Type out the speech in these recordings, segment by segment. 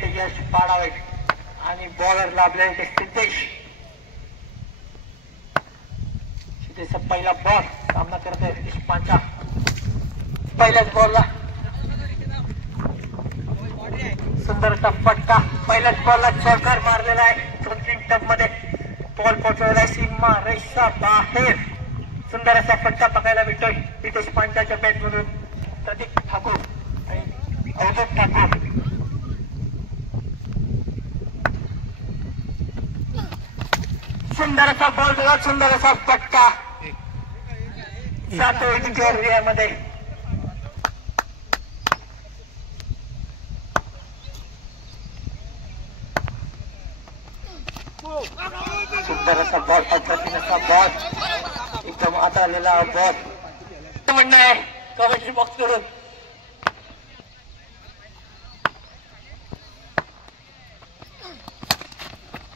ते यश पाडावे आणि बॉलर लाभले ते सिद्धेश. सिद्धेशचा पहिला बॉल सामना करत आहे रितेश पांचा. पहिल्याच बॉलला सुंदर असा फटका. पहिल्याच बॉलला चौकार मारलेला आहे. फ्रंटलिंग टप मध्ये बॉल पोहोचवलेला आहे सीमा रेषा बाहेर. सुंदर असा फटका बघायला मिळतोय रितेश पांचाच्या बॅट मधून. प्रतीक ठाकूर आणि अवधूत ठाकूर. सुंदर असा बॉल दिला. सुंदर असा फटका जातो एरियामध्ये. सुंदर असा बॉल. अप्रतिम असा बॉल. एकदम आता आलेला बॉल. म्हणणं आहे कमेंट्री बॉक्स करून.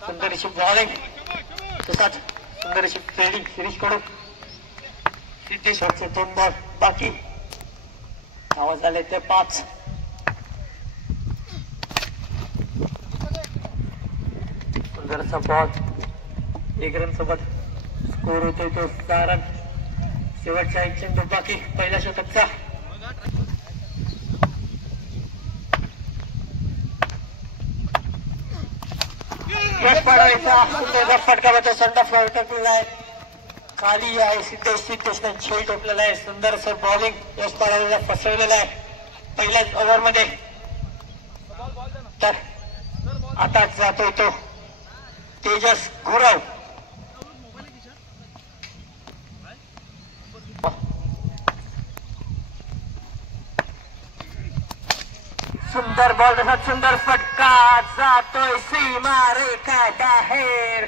सुंदर अशी बॉलिंग तसाच सुंदर अशी फिल्डिंग शिरीष कडून. सिद्धेश्वरचे 2 बॉल बाकी. आवाज आले ते 5. सुंदर असा बॉल. 1 रन सोबत स्कोर होतोय तो 6 रन. शेवटचा 1 चेंडू बाकी पहिल्या शतकचा. यश पाडायचा. सुंदर फटका बद्दल संडा फ्लॉर टाकलेला आहे. खाली आहे सिद्धेशने छेड टोपलेला आहे. सुंदर असं बॉलिंग यश पाडायला फसवलेलं आहे पहिल्याच ओव्हर मध्ये. तर आता जातोय तो तेजस गुरव. सुंदर बॉल तसा सुंदर फटका जातोय सीमा रेखा बाहेर.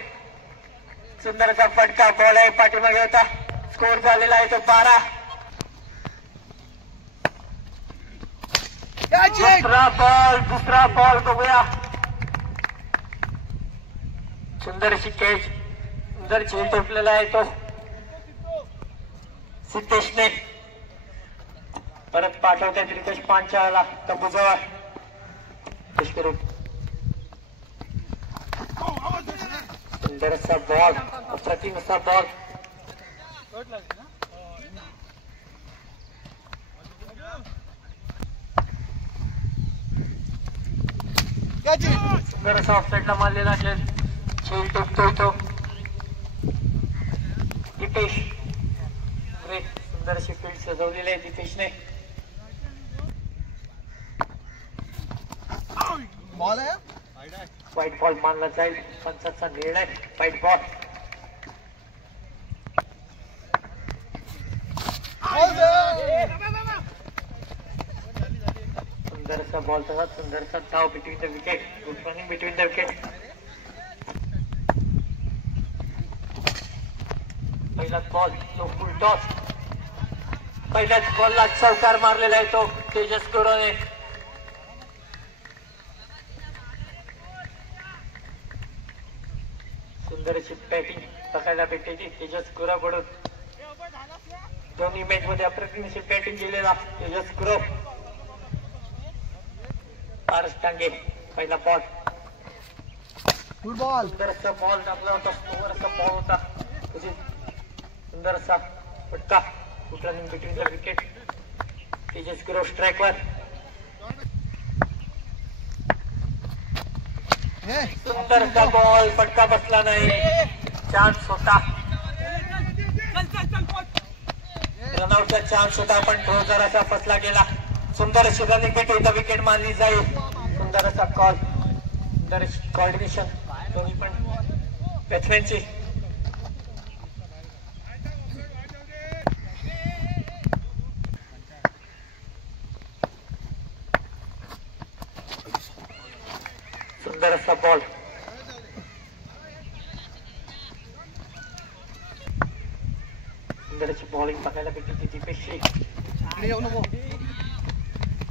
सुंदर असा फटका. बॉल आहे पाठीमागे होता. स्कोर झालेला आहे तो 12. दुसरा बॉल बघूया. सुंदर अशी कॅच. सुंदर झेल टोपलेला आहे तो सिद्धेशने. परत पाठवतात रितेश पांचाला तंबूजवळ. सुंदर असा बॉल. अप्रतिम असा बॉल. सुंदर असा ऑफसाईडला मारलेला खेळ. झेल टोकतोय तो दिपेश. सुंदर अशी फील्ड सजवलेली आहे दिपेशने. बॉल आहे. व्हाईट बॉल मानला जाईल. पंचाचा निर्णय व्हाईट बॉल. सुंदर असा बॉल तसा सुंदर सा धाव between the wicket. Good running between the wicket. पहिलाच बॉल तो फुल टॉस. पहिल्याच बॉलला चौकार मारलेला आहे तो तेजस गुरवने. सुंदर अशी बॅटिंग बघायला भेटते तेजस गुरवकडून. दोन्ही मॅच मध्ये अप्रतिम अशी बॅटिंग केलेला तेजस गुरव. पारस टांगे पहिला बॉल. सुंदर असा बॉल टाकला होता. सुंदर असा बॉल होता. सुंदर असा फटका. Good running between the wicket. Tejas Gurav स्ट्राईकवर. सुंदर असा बॉल. फटका बसला नाही. चान्स होता. रनआउटचा चान्स होता पण तो जरासा फसला गेला. सुंदर अशी रनिंग बिटवीन द विकेट मारली जाईल. सुंदर असा कॉल. सुंदर अशी कॉर्डिनेशन दोन्ही पण बॅट्समॅनची. सुंदर असा बॉल. सुंदर अशी बॉलिंग बघायला भेटली दिपेशची.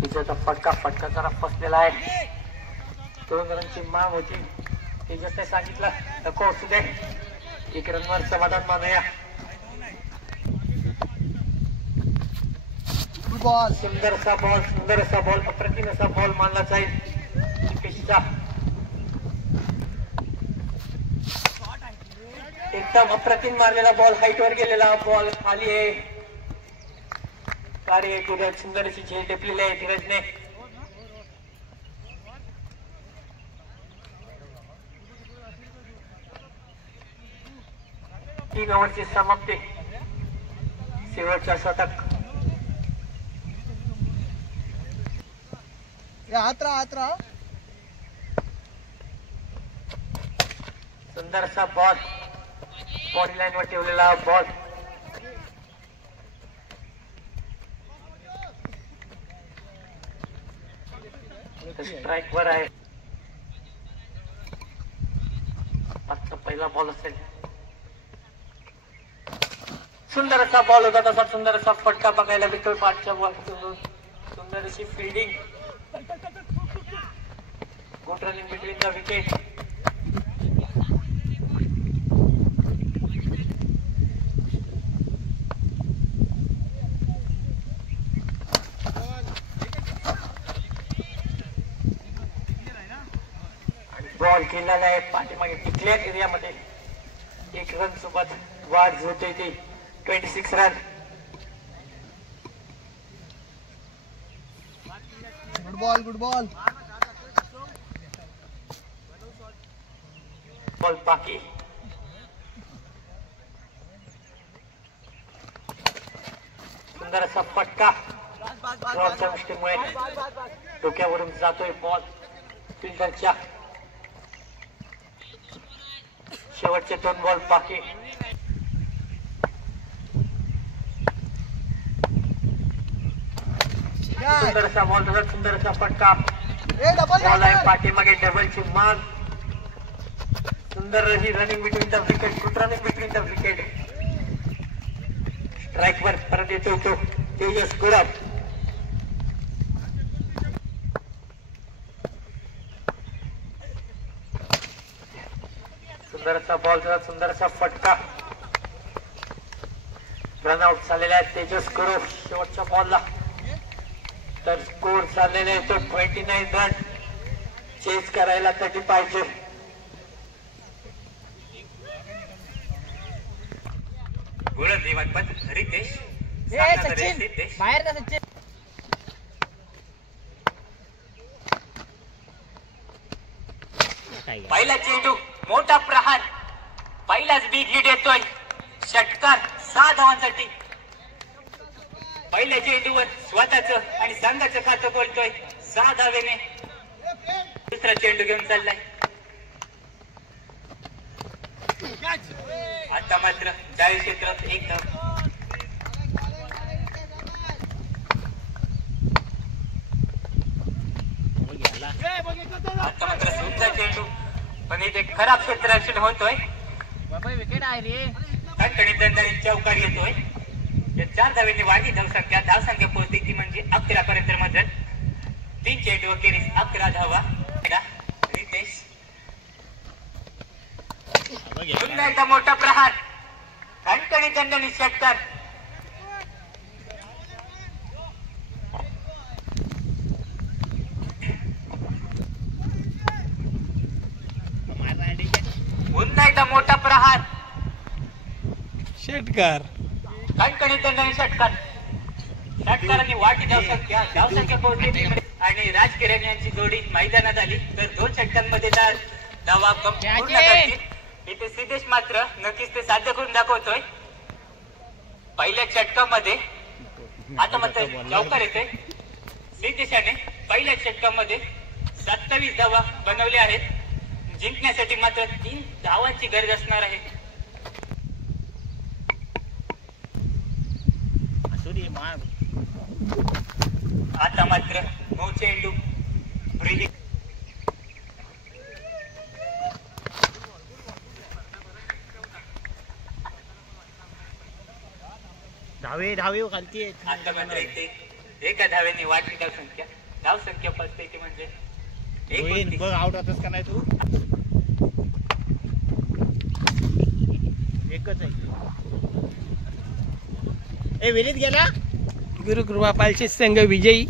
तेजसचा फटका जरा फसलेला आहे. 2 रनची माग होती. तेजसने सांगितलं नको असू दे. 1 रनवर समाधान मानूया. सुंदर असा बॉल. अप्रतिम असा बॉल मानला जाईल. 20चा एकदम अप्रतिम मारलेला बॉल, हाईट वर गेलेला बॉल खाली आहे. कार्य धीरज, सुंदर अशी झेल टेपलेली आहे धीरजने. 3 ओव्हरची समाप्ती, शेवटचा शतक. सुंदरसा बॉल, बॉडी लाईन वर ठेवलेला बॉल. स्ट्राइक वर आहे. आजचा पहिला बॉल असेल. सुंदर असा बॉल होता, तसा सुंदर असा फटका बघायला भेटतोय. पाठच्या बॉल सुंदर अशी fielding. Good running between the wicket. Ball खेळलेला आहे पाठीमागे टिकल्या एरियामध्ये. 1 रन सोबत वाढ होते ती 26 रन. गुड बॉल बॉल बाकी. सुंदर असा फटका ड्रॉपच्या गोष्टीमुळे डोक्यावरून जातोय बॉल फिल्डरच्या. शेवटचे 2 बॉल बाकी. सुंदर असा बॉल, सुंदर असा फटका. बॉल आहे पाठीमागे डबलची माग. सुंदर अशी running between the wicket, good running between the wicket. Strike वर परत येतो तो तेजस गुरव. सुंदर असा बॉल, सुंदर असा फटका. रनआउट झालेला आहे तेजस गुरव शेवटच्या बॉलला. तर स्कोर झालेला आहे तो 29 रन. चेस करायला 30 पाहिजे. रितेश बाहेर का सचिन. पहिला चेंडू, मोठा प्रहार, पहिलाच बिग हिट येतोय. षटकार 6 धावांसाठी. पहिल्या चेंडूवर स्वतःच आणि संघाचं खातं बोलतोय 6 धावेने. दुसरा चेंडू घेऊन चाललाय. आता मात्र 40 क्षेत्रात 1 धाव. आता मात्र सुंदर चेंडू, पण इथे खराब क्षेत्ररक्षण होतोय. विकेट आहे रे. खणखणीत दणदणीत चौकार येतोय. 4 धावेंनी वाढली धावसंख्या पोहोचते ती म्हणजे 11 पर्यंत मजल. 3 चेंडू अखेरीस 11 धावा. रितेश पुन्हा एकदा मोठा प्रहार, खणखणीत दणदणीत षटकार. पुन्हा एकदा मोठा प्रहार, षटकार. खणखणीत दणदणीत षटकार. षटकारांनी वाढली धावसंख्या पोहोचली आणि राज किरण यांची जोडी मैदानात आली. तर 2 षटकांमध्ये धावा पूर्ण करतील. इथे सिद्धेश मात्र नक्कीच ते साध्य करून दाखवतोय. पहिल्या षटकामध्ये आता मात्र चौकार येतोय. सिद्धेशाने पहिल्या षटकामध्ये 27 धावा बनवल्या आहेत. जिंकण्यासाठी मात्र 3 धावांची गरज असणार आहे. आता मात्र 9 चेंडू धावे खालती. आता मात्र इथे 1 धावेने वाढली धावसंख्या पसते म्हणजे बघ आउट होतस का नाही तू. एकच आहे. विनीत गेला. गुरुकृपा पालशी संघ विजयी.